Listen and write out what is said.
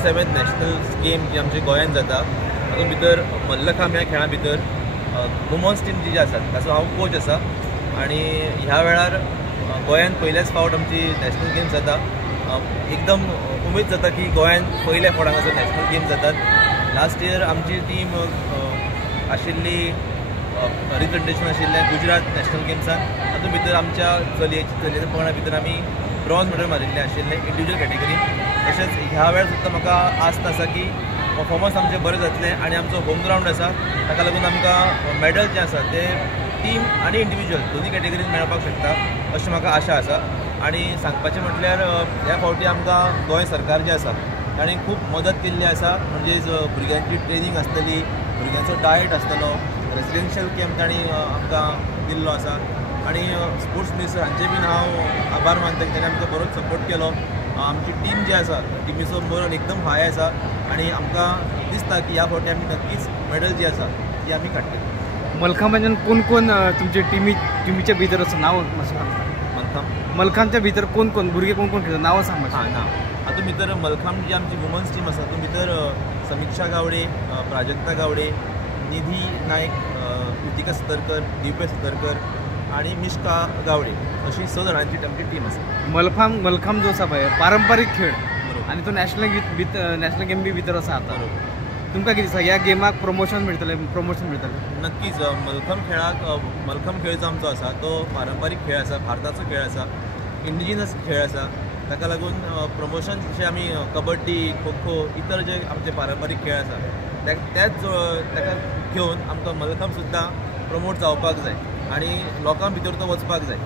37th national game जी आमची गोंयांत जाता तातूंत भितर मल्लखांब ह्या खेळा भितर वुमन्स टीम जी आसात ताचो हांव कोच आसा आनी ह्या वेळार गोंयांत पयल्याच फावट आमची नॅशनल गेम जाता। एकदम उमेद जाता की गोंयांत पयल्या फावट हांगासर नॅशनल गेम जातात। लास्ट इयर आमची टीम आशिल्ली रिप्रेझेंटेशन आशिल्ल्या गुजरात नॅशनल गेम्सान तातूंत भितर आमच्या चलयेच्या पंगडा भितर आमी ब्रॉन्झ मेडल मारिल्ले आशिल्ले इंडिविज्युअल कॅटेगरीन। तशेंच ह्या वेळार सुद्दां म्हाका आस्त आसा की परफॉर्मन्स आमचें बरें जातलें आनी आमचो होम ग्रावंड आसा ताका लागून आमकां मेडल जे आसा ते टीम आनी इंडिविज्युअल दोनी कॅटेगरीन मेळपाक शकता अशी म्हाका आशा आसा। आनी सांगपाचें म्हटल्यार ह्या फावटी आमकां गोंय सरकार जें आसा ताणें खूब मदत केल्ली आसा। म्हणजेच भुरग्यांची ट्रेनींग आसतली, भुरग्यांचो डायट आसतलो, रेसिडेन्शियल कॅम्प तांणी आमकां दिल्लो आसा आनी स्पोर्ट्स मिनिस्टर हांचे बीन हांव आभार मानता की ताणें आमकां बरोच सपोर्ट केलो। आमची टीम जी आसा टिमीचो मोरल एकदम हाय आसा आनी आमकां दिसता की ह्या फावटी आमी नक्कीच मेडल जी आसा ती आमी काडटली। मलखांबाच्यान कोण कोण तुमचे टिमीच्या भितर असं नांव मलखांबच्या भितर कोण कोण भुरगे कोण कोण खेळटा नांवां सांग मातशें। ना हातूंत भितर मलखांब जी आमची वुमन्स टीम आसा तातूंत भितर समीक्षा गावडे, प्राजक्ता गावडे, निधी नायक, कृतिका सतरकर, दिव्य सतरकर आनी मिश्का गावडे अशी 6 जाणांची आमची टीम आसा। मलखांब जो आसा पळय पारंपारीक खेळ आनी तो नॅशनल गेम बी भितर आसा आतां। तुमकां कितें दिसता ह्या गेमाक प्रमोशन मेळटलें? नक्कीच मलखांब खेळ जो आमचो आसा तो पारंपारीक खेळ आसा, भारताचो खेळ आसा, इंडिजिनस खेळ आसा। ताका लागून प्रमोशन जशें आमी कबड्डी, खो खो इतर जे आमचे पारंपारीक खेळ आसा ताका घेवन आमकां मलखांब सुद्दां प्रमोट जावपाक जाय आनी लोकां भितर तो वचपाक जाय।